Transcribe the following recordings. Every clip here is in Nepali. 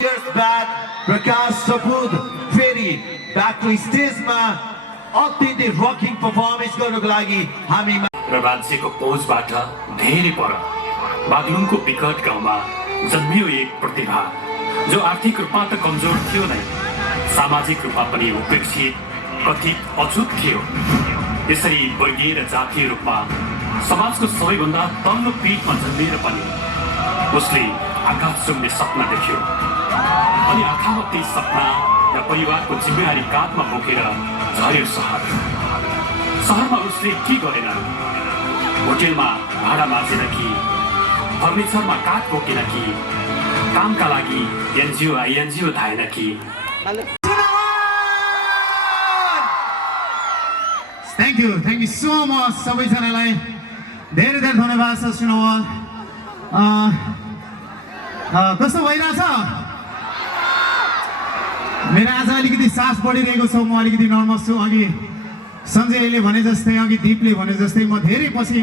Years back, Prakash Sapud फेरि ब्याक स्टेजमा अत्यन्तै रकिङ परफर्मेन्स गर्नको लागि हामी र मान्छेको पहुँचबाट धेरै पर बागलुङको विकट गाउँमा जन्मियो एक प्रतिभा जो आर्थिक रूपमा त कमजोर थियो नै, सामाजिक रूपमा पनि उपेक्षित, कथित अछुत थियो। यसरी वर्गीय र जातीय रूपमा समाजको सबैभन्दा तल्लो पिठमा जन्मिएर पनि उसले आकाश छुम्ने सपना देख्यो अनि आँखामा त्यही सपना र परिवारको जिम्मेवारी काँधमा बोकेर झर्यो शहरमा उसले के गरेन? होटेलमा भाडा माझेन कि, फर्निचरमा काठ बोकेन कि, कामका लागि एनजिओ धाएन कि। थ्याङ्क यू सो मच सबैजनालाई धेरै धेरै धन्यवाद छ। सुनवाल कस्तो भइरहेछ? मेरो आज अलिकति सास बढिरहेको छ, म अलिकति नर्भस छु। अघि सञ्जयले भने जस्तै, अघि दिपले भने जस्तै म धेरै पछि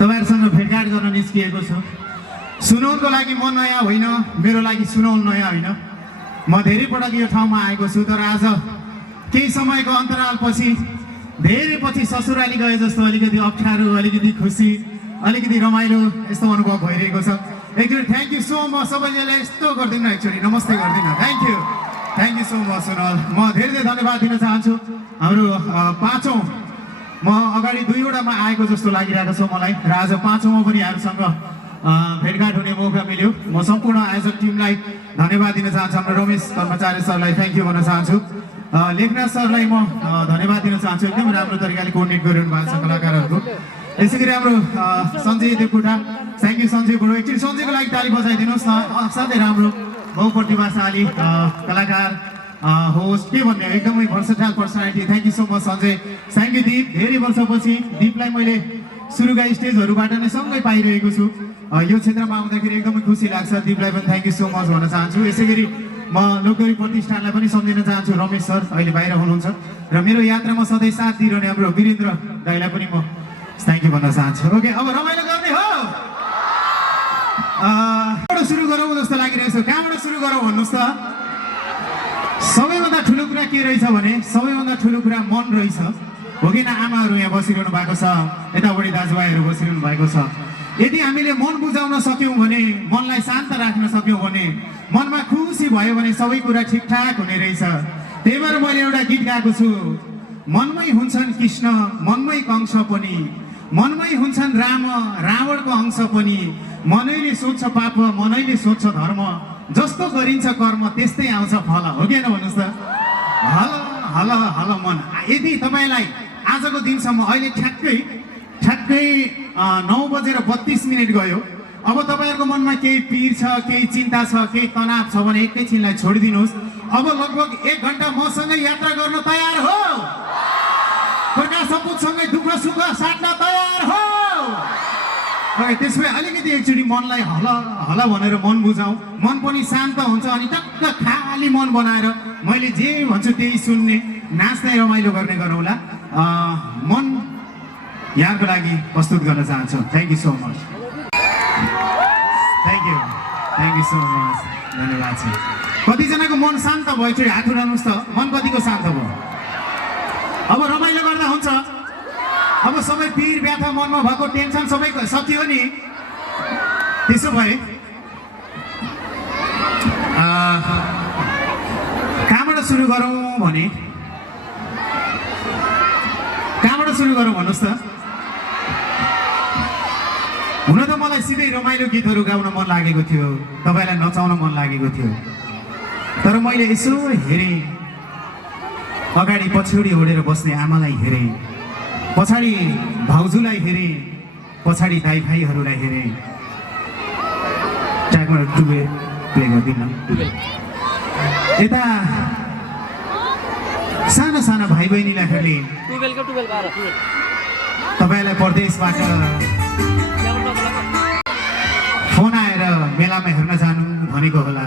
तपाईँहरूसँग भेटघाट गर्न निस्किएको छु। सुनौलको लागि म नयाँ होइन, मेरो लागि सुनौल नयाँ होइन। म धेरै पटक यो ठाउँमा आएको छु, तर आज केही समयको अन्तराल पछि, धेरै पछि ससुराली गए जस्तो अलिकति अप्ठ्यारो, अलिकति खुसी, अलिकति रमाइलो यस्तो अनुभव भइरहेको छ। एकचोटि थ्याङ्क यू सो मच सबैजनाले। यस्तो गरिदिनु, एकचोटि नमस्ते गरिदिनु। थ्याङ्क यू सो मच सुनल। म धेरै धेरै धन्यवाद दिन चाहन्छु। हाम्रो पाँचौँ, म अगाडि दुईवटामा आएको जस्तो लागिरहेको छ मलाई, र आज पाँचौँमा पनि यहाँहरूसँग भेटघाट हुने मौका मिल्यो। म सम्पूर्ण आयोजक टिमलाई धन्यवाद दिन चाहन्छु। हाम्रो रमेश कर्मचारी सरलाई थ्याङ्क यू भन्न चाहन्छु। लेखनाथ सरलाई म धन्यवाद दिन चाहन्छु, एकदम राम्रो तरिकाले कोअर्डिनेट गरिरहनु भएको छ कलाकारहरूको। यसै गरी हाम्रो सञ्जय देवकोटा, थ्याङ्क यू सञ्जय बुढो। एकचोटि सञ्जयको लागि ताली बजाइदिनुहोस् न। साथै राम्रो बहुप्रतिभाशाली कलाकार, होस्ट, के भन्ने, एकदमै versatile personality. Thank you so much Sanjay. Thank you Deep. धेरै वर्षपछि दिपलाई मैले सुरुका स्टेजहरूबाट नै सँगै पाइरहेको छु। यो क्षेत्रमा आउँदाखेरि एकदमै खुसी लाग्छ। दिपलाई पनि थ्याङ्क यू सो मच भन्न चाहन्छु। यसै गरी म लोकगरी प्रतिष्ठानलाई पनि सम्झिन चाहन्छु। रमेश सर अहिले बाहिर हुनुहुन्छ, र मेरो यात्रामा सधैँ साथ दिइरहने हाम्रो वीरेन्द्र दाइलाई पनि म थ्याङ्क यू भन्न चाहन्छु। ओके, अब रमाइलो गर्ने हो। कहाँबाट सुरु गरौँ जस्तो लागिरहेको छ? कहाँबाट सुरु गरौँ भन्नुहोस् त? सबैभन्दा ठुलो कुरा के रहेछ भने, सबैभन्दा ठुलो कुरा मन रहेछ, हो कि न? आमाहरू यहाँ बसिरहनु भएको छ, यतापट्टि दाजुभाइहरू बसिरहनु भएको छ। यदि हामीले मन बुझाउन सक्यौँ भने, मनलाई शान्त राख्न सक्यौँ भने, मनमा खुसी भयो भने सबै कुरा ठिकठाक हुने रहेछ। त्यही भएर मैले एउटा गीत गाएको छु। मनमै हुन्छन् कृष्ण, मनमै कंस पनि, मनमै हुन्छन् राम, रावणको अंश पनि, मनैले सोध्छ पाप, मनैले सोध्छ धर्म, जस्तो गरिन्छ कर्म त्यस्तै आउँछ फल। हो कि होइन भन्नुहोस् त? हल मन। यदि तपाईँलाई आजको दिनसम्म, अहिले ठ्याक्कै 9:32 गयो, अब तपाईँहरूको मनमा केही पीर छ, केही चिन्ता छ, केही तनाव छ भने एकैछिनलाई छोडिदिनुहोस्। अब लगभग 1 घन्टा मसँगै यात्रा गर्न तयार हो? प्रकाश सपुतसँगै दुःख सुख साट्न तयार हो? त्यसमै अलिकति एकचोटि मनलाई हल भनेर मन बुझाउँ। मन पनि शान्त हुन्छ अनि टक्क खाली मन बनाएर मैले जे भन्छु त्यही सुन्ने, नाच्ने, रमाइलो गर्ने गरौँला। मन यहाँको लागि प्रस्तुत गर्न चाहन्छु। Thank you so much. Thank you so much. धन्यवाद छ। कतिजनाको मन शान्त भयो? एकचोटि हात उठाउनुहोस् त। मन कतिको शान्त भयो? अब रमाइलो गर्दा हुन्छ। अब सबै पीर व्यथा, मनमा भएको टेन्सन सबै सकियो नि? त्यसो भए कहाँबाट सुरु गरौँ भने, कहाँबाट सुरु गरौँ भन्नुहोस् त? हुन त मलाई सिधै रमाइलो गीतहरू गाउन मन लागेको थियो, तपाईँलाई नचाउन मन लागेको थियो, तर मैले यसो हेरेँ, अगाडि पछौडी ओढेर बस्ने आमालाई हेरेँ, पछाडि भाउजूलाई हेरेँ, पछाडि दाइ भाइहरूलाई हेरेँ। ट्र्याकमा टुबे प्ले गरिदिनु। यता साना साना भाइ बहिनीलाई तपाईँलाई परदेशबाट फोन आएर मेलामा हेर्न जानु भनेको होला।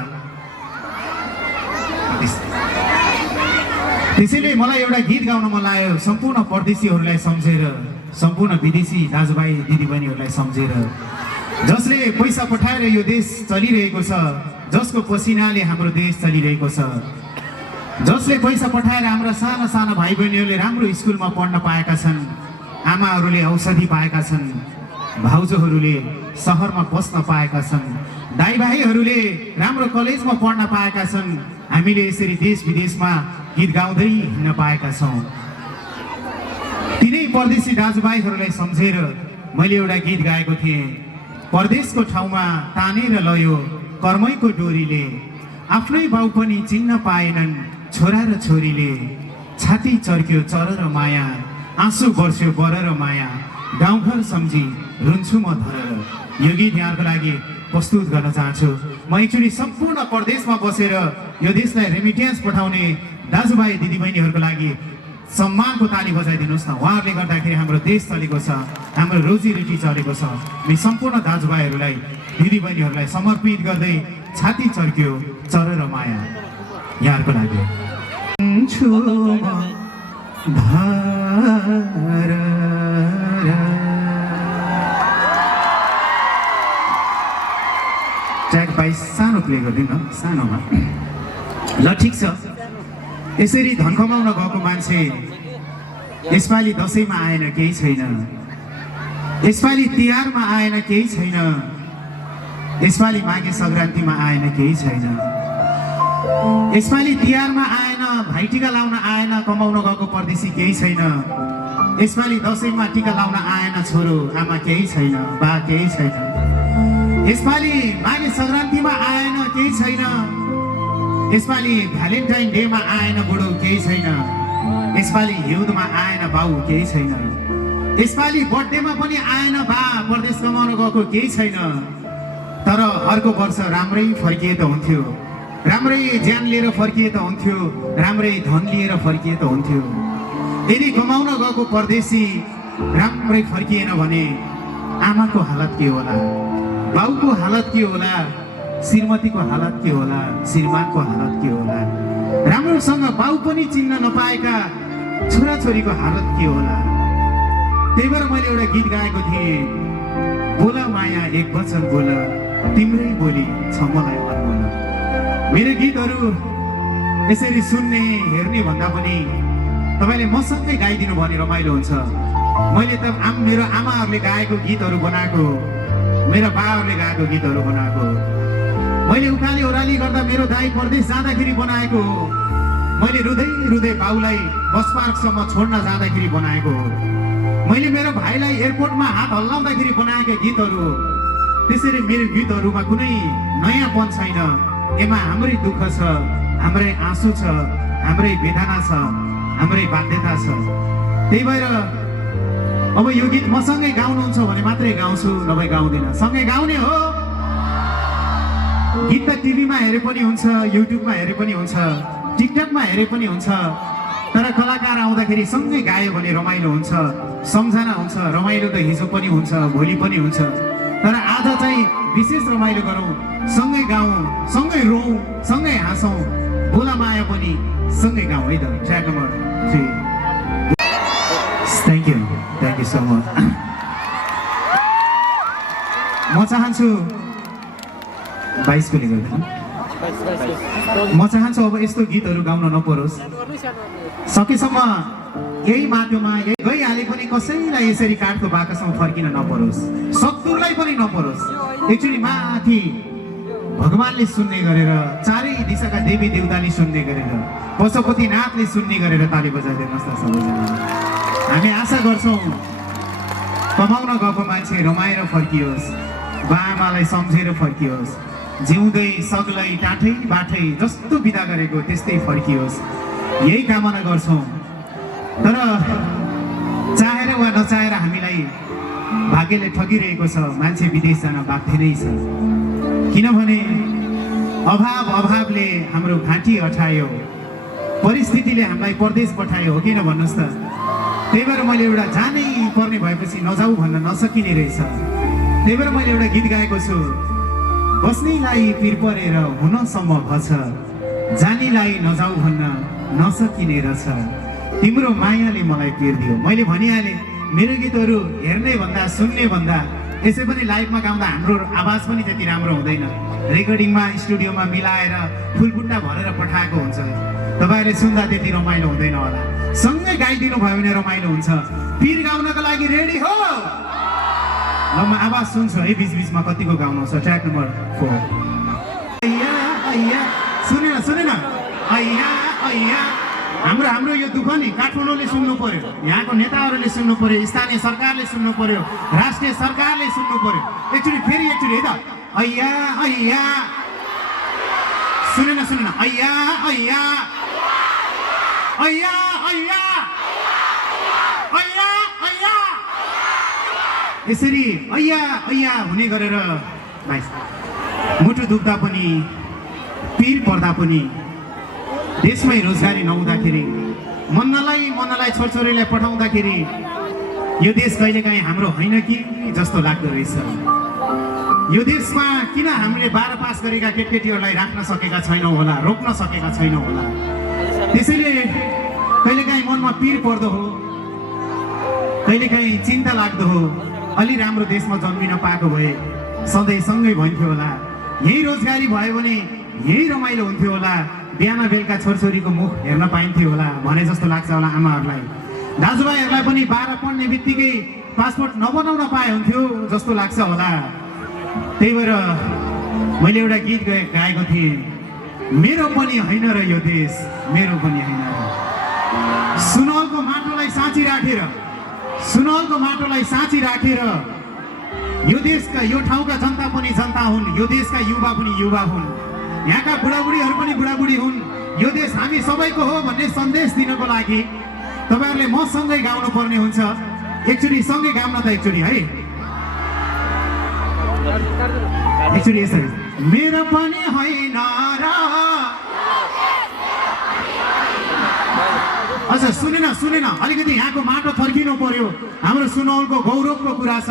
त्यसैले मलाई एउटा गीत गाउन मन लाग्यो, सम्पूर्ण परदेशीहरूलाई सम्झेर, सम्पूर्ण विदेशी दाजुभाइ दिदीबहिनीहरूलाई सम्झेर। जसले पैसा पठाएर यो देश चलिरहेको छ, जसको पसिनाले हाम्रो देश चलिरहेको छ, जसले पैसा पठाएर हाम्रा साना साना भाइ बहिनीहरूले राम्रो स्कुलमा पढ्न पाएका छन्, आमाहरूले औषधि पाएका छन्, भाउजूहरूले सहरमा बस्न पाएका छन्, दाइ भाइहरूले राम्रो कलेजमा पढ्न पाएका छन्, हामीले यसरी देश विदेशमा गीत गाउँदै हिँड्न पाएका छौँ। तिनै परदेशी दाजुभाइहरूलाई सम्झेर मैले एउटा गीत गाएको थिएँ। परदेशको ठाउँमा तानेर लयो कर्मैको डोरीले, आफ्नै बाउ पनि चिन्न पाएनन् छोरा र छोरीले, छाती चर्क्यो चर र माया, आँसु बर्स्यो बर र माया, गाउँघर सम्झी रुन्छु म धरेर। यो गीत यहाँको लागि प्रस्तुत गर्न चाहन्छु। म एकचोटि सम्पूर्ण परदेशमा बसेर यो देशलाई रेमिटेन्स पठाउने दाजुभाइ दिदीबहिनीहरूको लागि सम्मानको ताली बजाइदिनुहोस् न। उहाँहरूले गर्दाखेरि हाम्रो देश चलेको छ, हाम्रो रोजीरोटी चलेको छ। म सम्पूर्ण दाजुभाइहरूलाई दिदीबहिनीहरूलाई समर्पित गर्दै छाती चर्क्यो चर र माया यहाँहरूको लागि। ट्र्याक बाई सानो प्ले गरिदिनु न, सानोमा। ल ठिक छ। यसरी धन कमाउन गएको मान्छे यसपालि दसैँमा आएन केही छैन, यसपालि तिहारमा आएन केही छैन, यसपालि माघे सङ्क्रान्तिमा आएन केही छैन, यसपालि तिहारमा आएन, भाइटिका लाउन आएन, कमाउन गएको परदेशी केही छैन, यसपालि दसैँमा टिका लाउन आएन छोरो आमा केही छैन, बा केही छैन, यसपालि माघे सङ्क्रान्तिमा आएन केही छैन, यसपालि भ्यालेन्टाइन डेमा आएन बुढो केही छैन, यसपालि हिउँदमा आएन बाउ केही छैन, यसपालि बर्थडेमा पनि आएन बा परदेश कमाउन गएको केही छैन। तर अर्को वर्ष राम्रै फर्किए त हुन्थ्यो, राम्रै ज्यान लिएर फर्किए त हुन्थ्यो, राम्रै धन लिएर फर्किए त हुन्थ्यो। यदि कमाउन गएको परदेशी राम्रै फर्किएन भने आमाको हालत के होला, बाउको हालत के होला, श्रीमतीको हालत के होला, श्रीमानको हालत के होला, राम्रोसँग बाउ पनि चिन्न नपाएका छोराछोरीको हालत के होला। त्यही भएर मैले एउटा गीत गाएको थिएँ, बोला माया एक वचन बोल, तिम्रै बोली छ मलाई अनमोल। मेरो गीतहरू यसरी सुन्ने हेर्ने भन्दा पनि तपाईँले मसँगै गाइदिनु भने रमाइलो हुन्छ। मैले त मेरो आमाहरूले गाएको गीतहरू बनाएको, मेरा बाहरूले गाएको गीतहरू बनाएको, मैले उकाली ओह्राली गर्दा मेरो दाइ परदेश जाँदाखेरि बनाएको हो, मैले रुँदै रुँदै बाउलाई बस पार्कसम्म छोड्न जाँदाखेरि बनाएको हो, मैले मेरो भाइलाई एयरपोर्टमा हात हल्लाउँदाखेरि बनाएका गीतहरू हो। त्यसरी मेरो गीतहरूमा कुनै नयाँपन छैन, यसमा हाम्रै दुःख छ, हाम्रै आँसु छ, हाम्रै वेदना छ, हाम्रै बाध्यता छ। त्यही भएर अब यो गीत मसँगै गाउनुहुन्छ भने मात्रै गाउँछु, नभए गाउँदिन। सँगै गाउने हो। गीत त टिभीमा हेरे पनि हुन्छ, युट्युबमा हेरे पनि हुन्छ, टिकटकमा हेरे पनि हुन्छ, तर कलाकार आउँदाखेरि सँगै गायो भने रमाइलो हुन्छ, सम्झना हुन्छ। रमाइलो त हिजो पनि हुन्छ, भोलि पनि हुन्छ, तर आज चाहिँ विशेष रमाइलो गरौँ, सँगै गाउँ, सँगै रोउँ, सँगै हाँसौँ, बोला माया पनि सँगै गाउँ है त। Track number 3। Thank you so much. म चाहन्छु 22 को ले म चाहन्छु अब यस्तो गीतहरू गाउन नपरोस्, सकेसम्म यही माटोमा यही गइहाले पनि कसैलाई यसरी काठको बाकसमा फर्किन नपरोस्, शत्रुलाई पनि नपरोस्। एकचोटि माथि भगवानले सुन्ने गरेर, चारै दिशाका देवी देवताले सुन्ने गरेर, पशुपतिनाथले सुन्ने गरेर ताली बजाइदिनुहोस् न सबैजना। हामी आशा गर्छौँ कमाउन गएको मान्छे रमाएर फर्कियोस्, बाआमालाई सम्झेर फर्कियोस्, जिउँदै सग्लै टाठै बाठै जस्तो बिदा गरेको त्यस्तै फर्कियोस्, यही कामना गर्छौँ। तर चाहेर वा नचाहेर हामीलाई भाग्यले ठगिरहेको छ, मान्छे विदेश जान बाध्य नै छ। किनभने अभावले हाम्रो घाँटी अठायो, परिस्थितिले हामीलाई परदेश पठायो, हो किन भन्नुहोस् त। त्यही भएर मैले एउटा जानै पर्ने भएपछि नजाऊ भन्न नसकिने रहेछ। त्यही भएर मैले एउटा गीत गाएको छु, बस्नेलाई पिर परेर हुनसम्म भछ, जानीलाई नजाऊ भन्न नसकिने रहेछ, तिम्रो मायाले मलाई पिर दियो। मैले भनिहालेँ मेरो गीतहरू हेर्ने भन्दा सुन्ने भन्दा यसै पनि लाइभमा गाउँदा हाम्रो आवाज पनि त्यति राम्रो हुँदैन। रेकर्डिङमा स्टुडियोमा मिलाएर फुलबुट्टा भरेर पठाएको हुन्छ, तपाईँहरूले सुन्दा त्यति रमाइलो हुँदैन होला। सँगै गाइदिनु भयो भने रमाइलो हुन्छ। पिर गाउनको लागि रेडी हो? ल म आवाज सुन्छु है बिचबिचमा कतिको गाउनु छ। Track number 4। अय्या अय्या सुनेन अय्या अय्या हाम्रो यो दुःख नि काठमाडौँले सुन्नु पर्यो, यहाँको नेताहरूले सुन्नु पर्यो, स्थानीय सरकारले सुन्नु पर्यो, राष्ट्रिय सरकारले सुन्नु पर्यो। एकचोटि है त अय्या अय्या सुनेन अय्या अय्या अय्या अय्या अय्या अय्या यसरी अय्या अय्या हुने गरेर भाइ मुटु दुख्दा पनि पिर पर्दा पनि देशमै रोजगारी नहुँदाखेरि मन्नलाई छोरछोरीलाई पठाउँदाखेरि यो देश कहिलेकाहीँ हाम्रो होइन कि जस्तो लाग्दो रहेछ। यो देशमा किन हामीले 12 पास गरेका केटकेटीहरूलाई राख्न सकेका छैनौँ होला, रोक्न सकेका छैनौँ होला। त्यसैले कहिलेकाहीँ मनमा पिर पर्दो हो, कहिलेकाहीँ चिन्ता लाग्दो हो। अलि राम्रो देशमा जन्मिन पाएको भए सधैँ सँगै भन्थ्यो होला, यही रोजगारी भयो भने यही रमाइलो हुन्थ्यो होला, बिहान बेलुका छोरछोरीको मुख हेर्न पाइन्थ्यो होला भने जस्तो लाग्छ होला आमाहरूलाई। दाजुभाइहरूलाई पनि 12 पढ्ने बित्तिकै पासपोर्ट नबनाउन पाए हुन्थ्यो जस्तो लाग्छ होला। त्यही भएर मैले एउटा गीत गाएको थिएँ, मेरो पनि होइन र यो देश मेरो पनि होइन। सुनौलको माटोलाई साँची राखेर यो देशका यो ठाउँका जनता पनि जनता हुन्, यो देशका युवा पनि युवा हुन्, यहाँका बुढाबुढीहरू पनि बुढाबुढी हुन्। यो देश हामी सबैको हो भन्ने सन्देश दिनको लागि तपाईँहरूले मसँगै गाउनु पर्ने हुन्छ। एकचोटि सँगै गाउन त एकचोटि है, एकचोटि यसरी मेरो पनि होइन र। अच्छा सुनेन अलिकति यहाँको माटो थर्किनु पर्यो। हाम्रो सुनौलको गौरवको कुरा छ,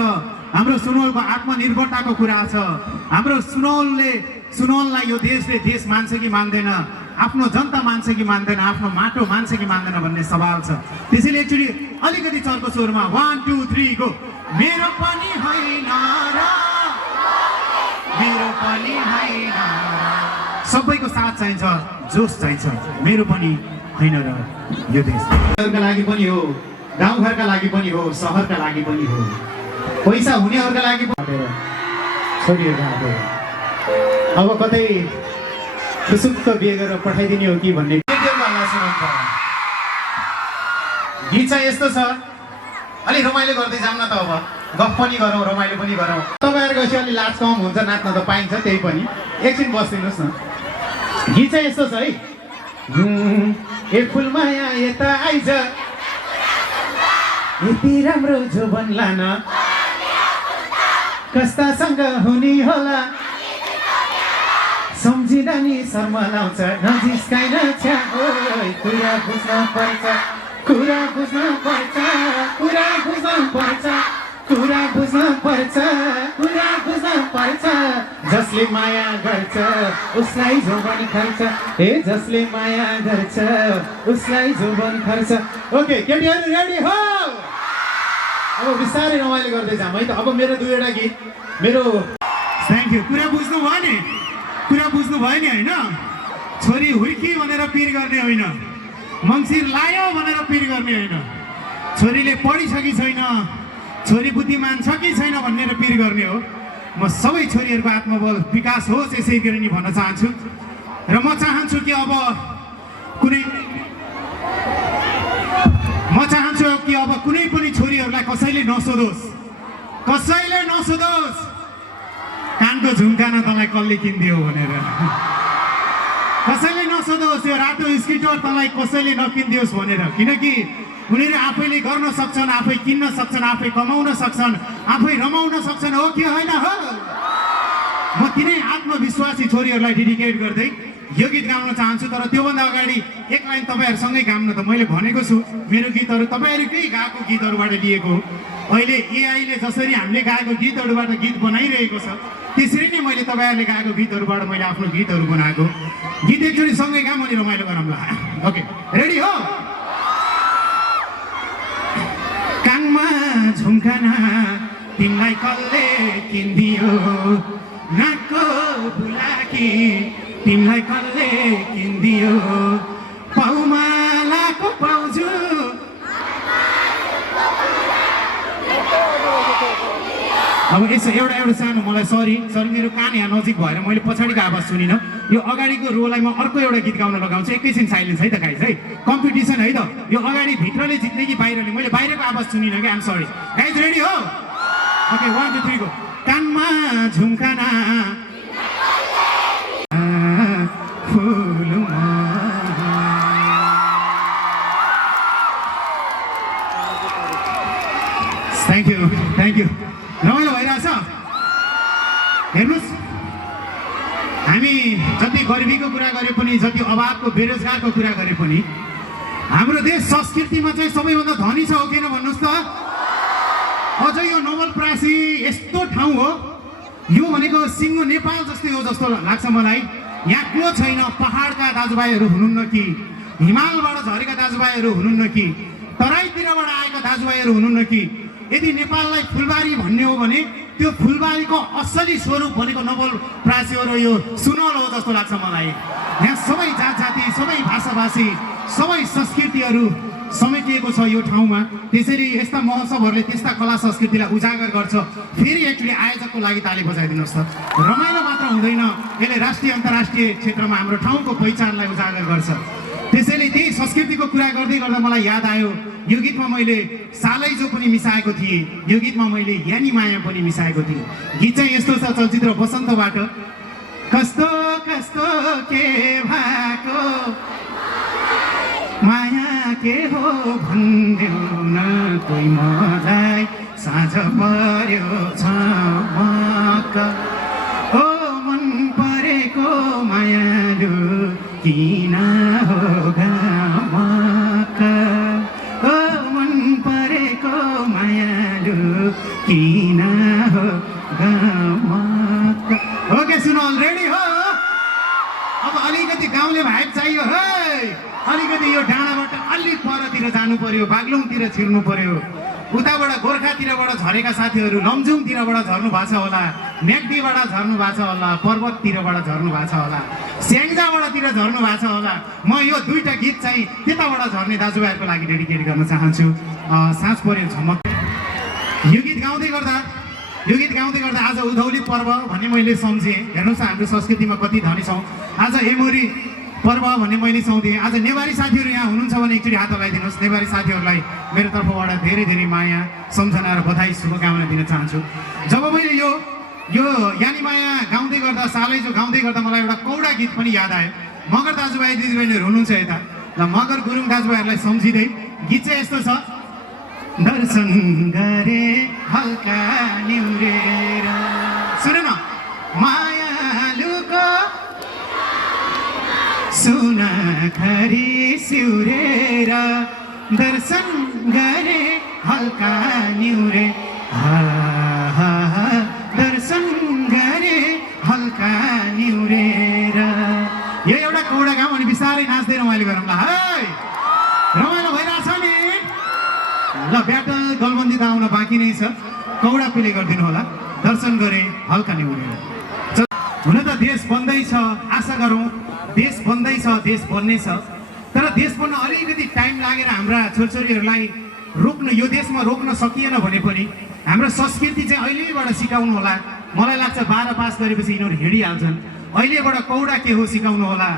हाम्रो सुनौलको आत्मनिर्भरताको कुरा छ। हाम्रो सुनौललाई यो देशले देश मान्छ कि मान्दैन, आफ्नो जनता मान्छ कि मान्दैन, आफ्नो माटो मान्छ कि मान्दैन भन्ने सवाल छ। त्यसैले एकचोटि अलिकति चर्को स्वरमा 1 2 3 गो। मेरो पनि होइन र, मेरो पनि होइन र। सबैको साथ चाहिन्छ, जोस चाहिन्छ। मेरो पनि होइन र यो देशका लागि पनि हो, गाउँघरका लागि पनि हो, सहरका लागि पनि हो, पैसा हुनेहरूका लागि पनि छोरीहरू आएको। अब कतै खुसुक्क बिहे गरेर पठाइदिने हो कि भन्ने गीत चाहिँ यस्तो छ। अलि रमाइलो गर्दै जाऊँ न त, अब गफ पनि गरौँ रमाइलो पनि गरौँ। तपाईँहरूको चाहिँ अलि लाज कम हुन्छ, नाच्न त पाइन्छ, त्यही पनि एकछिन बसिदिनुहोस् न। गीत चाहिँ यस्तो छ है। ए फुलमाया यता आइज, यति राम्रो जोबन लान कस्तासँग हुने होला, सम्झिँदा नि शर्मा लाउँछ, नजिस्काइन छ्या ओइ। कुरा बुझ्न पर्छ, कुरा बुझ्न पर्छ, कुरा बुझ्न पर्छ, कुरा बुझ्न पर्छ, कुरा बुझ्न पर्छ। जसले माया गर्छ उसलाई जोबन खर्च, ए जसले माया गर्छ उसलाई जोबन खर्च। ओके केटीहरू रेडी हो? अब बिस्तारै रमाइलो गर्दै जाऊँ है त। अब मेरो दुईवटा गीत मेरो थ्याङ्क यू। कुरा बुझ्नु भयो नि, कुरा बुझ्नु भयो नि होइन? छोरी हुर्की भनेर पिर गर्ने होइन, मङ्सिर लायो भनेर पिर गर्ने होइन, छोरीले पढिछ कि छैन, छोरी बुद्धिमान छ कि छैन भनेर पिर गर्ने हो। म सबै छोरीहरूको आत्मबल विकास होस् यसै गरी नि भन्न चाहन्छु। र म चाहन्छु कि अब कुनै पनि छोरीहरूलाई कसैले नसोधोस्, कसैले नसोधोस् कानको झुम्का न तँलाई कसले किनिदियो भनेर, कसैले नसोधोस् यो रातो स्किटर तँलाई कसैले नकिनिदियोस् भनेर। किनकि उनीहरू आफैले गर्न सक्छन्, आफै किन्न सक्छन्, आफै कमाउन सक्छन्, आफै रमाउन सक्छन्, हो कि होइन हो? म तिनै आत्मविश्वासी छोरीहरूलाई डेडिकेट गर्दै यो गीत गाउन चाहन्छु। तर त्योभन्दा अगाडि एक लाइन तपाईँहरूसँगै गाउन त मैले भनेको छु। मेरो गीतहरू तपाईँहरूकै गाएको गीतहरूबाट लिएको हो। अहिले एआईले जसरी हामीले गाएको गीतहरूबाट गीत बनाइरहेको छ, त्यसरी नै मैले तपाईँहरूले गाएको गीतहरूबाट मैले आफ्नो गीतहरू बनाएको। गीत एकचोटि सँगै गाउँ अनि रमाइलो गरौँला। ओके रेडी हो? कानमा झुम्काना तिमीलाई कसले किनिदियो नाकको बुलाकी तिमीलाई कसले किनिदियो पाउमालाको पाउँछु अब यसो एउटा सानो मलाई सरी मेरो कान यहाँ नजिक भएर मैले पछाडिको आवाज सुनिनँ यो अगाडिको रोलाई म अर्को एउटा गीत गाउन लगाउँछु एकैछिन साइलेन्स है त गाइज है कम्पिटिसन है त यो अगाडि भित्रले जित्ने कि बाहिरले मैले बाहिरको आवाज सुनिनँ कि आम सरी गाइज रेडी हो ओके 1 2 3 गो कानमा झुम्काना फुलमा थ्याङ्क यू रमाइलो भइरहेछ हेर्नुहोस् हामी जति गरिबीको कुरा गरे पनि जति अभावको बेरोजगारको कुरा गरे पनि हाम्रो देश संस्कृतिमा चाहिँ सबैभन्दा धनी छ हो किन भन्नुहोस् त अझ यो नवलपरासी यस्तो ठाउँ हो यो भनेको सिङ्गो नेपाल जस्तै हो जस्तो लाग्छ मलाई यहाँ को छैन पहाडका दाजुभाइहरू हुनुहुन्न कि हिमालबाट झरेका दाजुभाइहरू हुनुहुन्न कि तराईतिरबाट आएका दाजुभाइहरू हुनुहुन्न कि यदि नेपाललाई फुलबारी भन्ने हो भने त्यो फुलबारीको असली स्वरूप भनेको नवलपरासी हो र यो सुनौल हो जस्तो लाग्छ मलाई यहाँ सबै जात जाति सबै भाषाभाषी सबै संस्कृतिहरू समेटिएको छ यो ठाउँमा त्यसैले यस्ता महोत्सवहरूले त्यस्ता कला संस्कृतिलाई उजागर गर्छ फेरि एकचोटि आयोजकको लागि ताली बजाइदिनुहोस् त रमाइलो मात्र हुँदैन यसले राष्ट्रिय अन्तर्राष्ट्रिय क्षेत्रमा हाम्रो ठाउँको पहिचानलाई उजागर गर्छ त्यसैले त्यही संस्कृतिको कुरा गर्दै गर्दा मलाई याद आयो यो गीतमा मैले सालैजो पनि मिसाएको थिएँ यो गीतमा मैले यानी माया पनि मिसाएको थिएँ गीत चाहिँ यस्तो छ चलचित्र बसन्तबाट कस्तो कस्तो के भएको माया के हो भन्देऊ न कोही मलाई साँझ पर्यो छ ओ मन परेको मायालु किन हो गामका ओ मन परेको मायालु किन हो गामका ओके सुन अलरेडी हो अब अलिकति गाउँले भाइब चाहियो है अलिकति यो डाँडाबाट अलिक परतिर जानु पर्यो बागलुङतिर छिर्नु पर्यो उताबाट गोर्खातिरबाट झरेका साथीहरू लमजुङतिरबाट झर्नु भएको छ होला म्याग्दीबाट झर्नु भएको छ होला पर्वततिरबाट झर्नु भएको छ होला स्याङ्जाबाटतिर झर्नु भएको छ होला म यो दुईटा गीत चाहिँ त्यताबाट झर्ने दाजुभाइहरूको लागि डेडिकेट गर्न चाहन्छु साँझ पर्यो झमक यो गीत गाउँदै गर्दा आज उधौली पर्व भन्ने मैले सम्झेँ हेर्नुहोस् हाम्रो संस्कृतिमा कति धनी छौँ आज एमोरी पर्व भन्ने मैले सम्झेँ आज नेवारी साथीहरू यहाँ हुनुहुन्छ भने एकचोटि हात हल्लाइदिनुहोस् नेवारी साथीहरूलाई मेरो तर्फबाट धेरै धेरै माया सम्झना र बधाई शुभकामना दिन चाहन्छु जब मैले यो यानी माया गाउँदै गर्दा सालैजो गाउँदै गर्दा मलाई एउटा कौडा गीत पनि याद आयो मगर दाजुभाइ दिदीबहिनीहरू हुनुहुन्छ यता ल मगर गुरुङ दाजुभाइहरूलाई सम्झिँदै गीत चाहिँ यस्तो छ दर्शन गरे हल्का निउरेर सुन न मायालुको सुन खरी सिउरेर दर्शन गरे हल्का निउरे दर्शन गरे हल्का निउरेर यो एउटा कौडा गाउँ अनि बिस्तारै नाच्दै रमाइलो गरौँ ल है रमाइलो भइरहेछ नि ल ब्याटल गलबन्दी त आउन बाँकी नै छ कौडा प्ले गरिदिनु होला दर्शन गरे हल्का निउरेर हुन त देश बन्दैछ आशा गरौँ देश बन्दैछ देश बन्नेछ तर देश बन्न अलिकति टाइम लागेर हाम्रा छोरछोरीहरूलाई रोक्न यो देशमा रोक्न सकिएन भने पनि हाम्रो संस्कृति चाहिँ अहिलेबाट सिकाउनु होला मलाई लाग्छ 12 पास गरेपछि यिनीहरू हिँडिहाल्छन् अहिलेबाट कौडा के हो सिकाउनु होला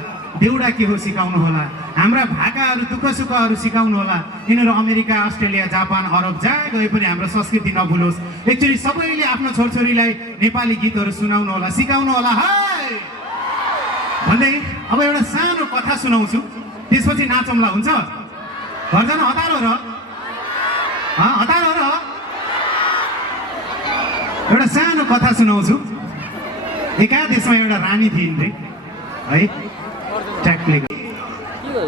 देउडा के हो सिकाउनु होला हाम्रा भाकाहरू दुःख सुखहरू सिकाउनु होला यिनीहरू अमेरिका अस्ट्रेलिया जापान अरब जहाँ गए पनि हाम्रो संस्कृति नभुलोस् एकचोटि सबैले आफ्नो छोरछोरीलाई नेपाली गीतहरू सुनाउनु होला सिकाउनु होला है भन्दै अब एउटा सानो कथा सुनाउँछु त्यसपछि नाचौँला हुन्छ घर जान हतार हो र एउटा सानो कथा सुनाउँछु एका देशमा एउटा रानी थिइन् रे है ट्याक्ले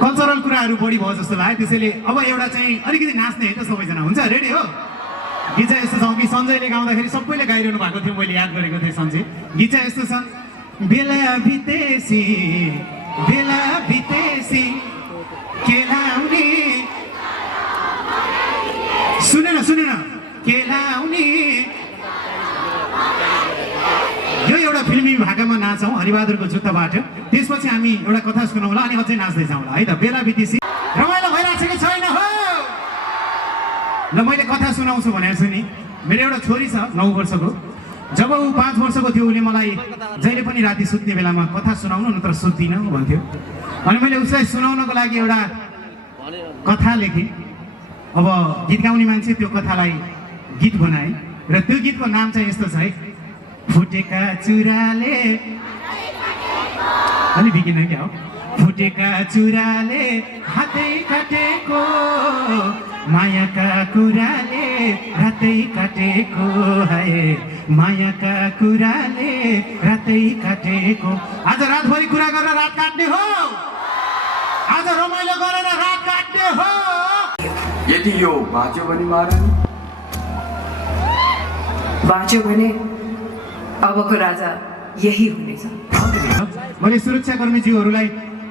कल्चरल कुराहरू बढी भयो जस्तो लाग्यो त्यसैले अब एउटा चाहिँ अलिकति नाच्ने है त सबैजना हुन्छ रेडी हो गीत चाहिँ यस्तो छ कि सञ्जयले गाउँदाखेरि सबैले गाइरहनु भएको थियो मैले याद गरेको थिएँ सञ्जय गीत चाहिँ यस्तो छ बेला बितेसी केलाउने सुनेन केलाउने भाकामा नाचौँ हरिबहादुरको जुत्ताबाट, त्यसपछि हामी एउटा कथा सुनाउँला अनि अझै नाच्दै जाउँला है त। बेला बितेपछि रमाइलो भइरहेको छ कि छैन हो? ल मैले कथा सुनाउँछु भनेको छु नि। मेरो एउटा छोरी छ 9 वर्षको। जब ऊ 5 वर्षको थियो उसले मलाई जहिले पनि राति सुत्ने बेलामा कथा सुनाउनु नत्र सुत्दिनँ भन्थ्यो। अनि मैले उसलाई सुनाउनको लागि एउटा कथा लेखेँ। अब गीत गाउने मान्छे त्यो कथालाई गीत बनाए र त्यो गीतको नाम चाहिँ यस्तो छ है, फुटेका चुराले अलि बिगिन क्या हो, फुटेका चुराले हातै काटेको, मायाका कुराले रातै काटेको, है मायाका कुराले रातै काटेको। आज रातभरि कुरा गरेर रात काट्ने हो, आज रमाइलो गरेर रात काट्ने हो। यदि यो बाँच्यो भने महारानी, बाँच्यो भने अबको राजा यही हुनेछ। मैले सुरक्षाकर्मीज्यूहरूलाई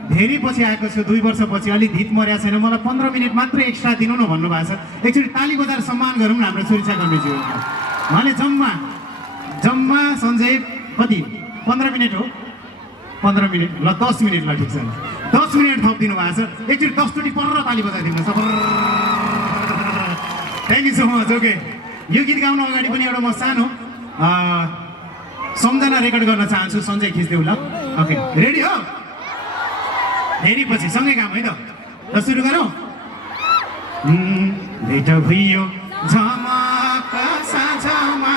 धेरै पछि आएको छु, 2 वर्षपछि। अलि धित मर्या छैन, मलाई 15 मिनट मात्रै एक्स्ट्रा दिनु न भन्नुभएको छ। एकचोटि ताली बजाएर सम्मान गरौँ न हाम्रो सुरक्षाकर्मीज्यूहरूको। उहाँले जम्मा सञ्जय कति 15 मिनट हो, 15 मिनट ल 10 मिनट ल ठिक छ, 10 मिनट थपिदिनु भएको छ। एकचोटि 10 चोटि परेर ताली बजाइदिनु छ। Thank you so much. Okay, यो गीत गाउनु अगाडि पनि एउटा म सानो सम्झना रेकर्ड गर्न चाहन्छु। सञ्जय खिच्देऊ ल। ओके, रेडी हो? धेरै पछि सँगै काम है त। ल सुरु गरौँ। भेट भइयो झमक साँझमा,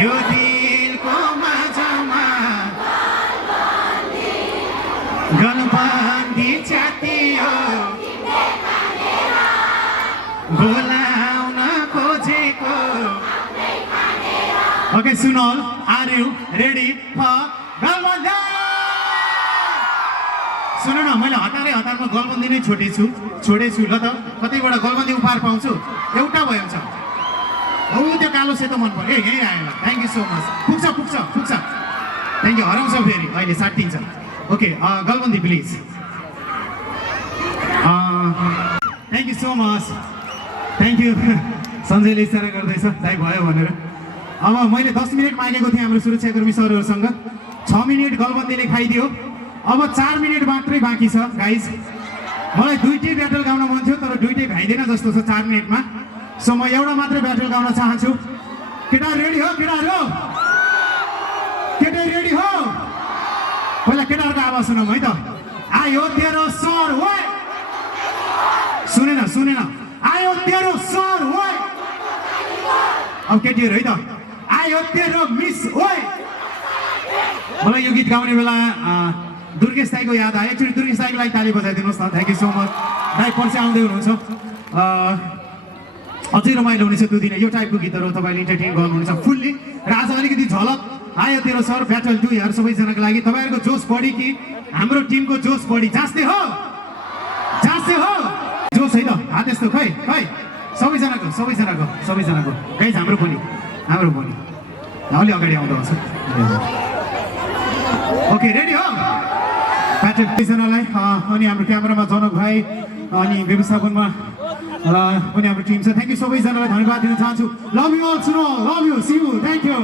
यो दिलको माझमा, गलबन्दी च्यातियो, बोलाउन खोजेको। ओके सुनल, आर यु रेडी फर गलबन्दी? सुन न, मैले हतारमा गलबन्दी नै छोडेछु ल त। कतैबाट गलबन्दी उपहार पाउँछु? एउटा भयो छ। हो त्यो कालो सेतो मन पर्यो। यहीँ आयो। Thank you so much. पुग्छ। Thank you. हराउँछ फेरि अहिले, साटिन्छ। ओके, गलबन्दी please. Thank you so much. Thank you. सञ्जयले इसारा गर्दैछ दाइ भयो भनेर। अब मैले 10 मिनट मागेको थिएँ हाम्रो सुरक्षाकर्मी सरहरूसँग। 6 मिनट गलबन्दीले खाइदियो। अब 4 मिनट मात्रै बाँकी छ गाइज। मलाई दुईटै ब्याटल गाउन मन थियो तर दुईटै भ्याइँदैन जस्तो छ 4 मिनटमा। सो म एउटा मात्रै ब्याटल गाउन चाहन्छु। केटाहरू रेडी हो? केटाहरू रेडी हो? पहिला केटाहरूको आवाज सुनौँ है त। आयो तेरो सर ओए, सुनेन आयो तेरो सर ओए। अब केटीहरू है त, आयो तेरो मिस ओए। मलाई यो गीत गाउने बेला दुर्गेश दाईको याद आयो। एकचोटि दुर्गेश दाईको लागि ताली बजाइदिनुहोस् न। Thank you so much. दाई पर्सि आउँदै हुनुहुन्छ। अझै रमाइलो हुनेछ त्यो दिन। यो टाइपको गीतहरू तपाईँले इन्टरटेन गर्नुहुनेछ फुल्ली। र आज अलिकति झलक आयो तेरो सर ब्याटल 2 यार सबैजनाको लागि। तपाईँहरूको जोस बढी कि हाम्रो टिमको जोस बढी? जाँच्ने हो जोस है त? हात यस्तो खै सबैजनाको गाइज। हाम्रो पनि अलि अगाडि आउँदा हुन्छ। ओके रेडी हो? प्याट्रिक दुईजनालाई अनि हाम्रो क्यामेरामा जनक भाइ अनि व्यवस्थापनमा पनि हाम्रो टिम छ। थ्याङ्क यू सबैजनालाई धन्यवाद दिन चाहन्छु। लभ यु अल, सुनो love you, see you, thank you.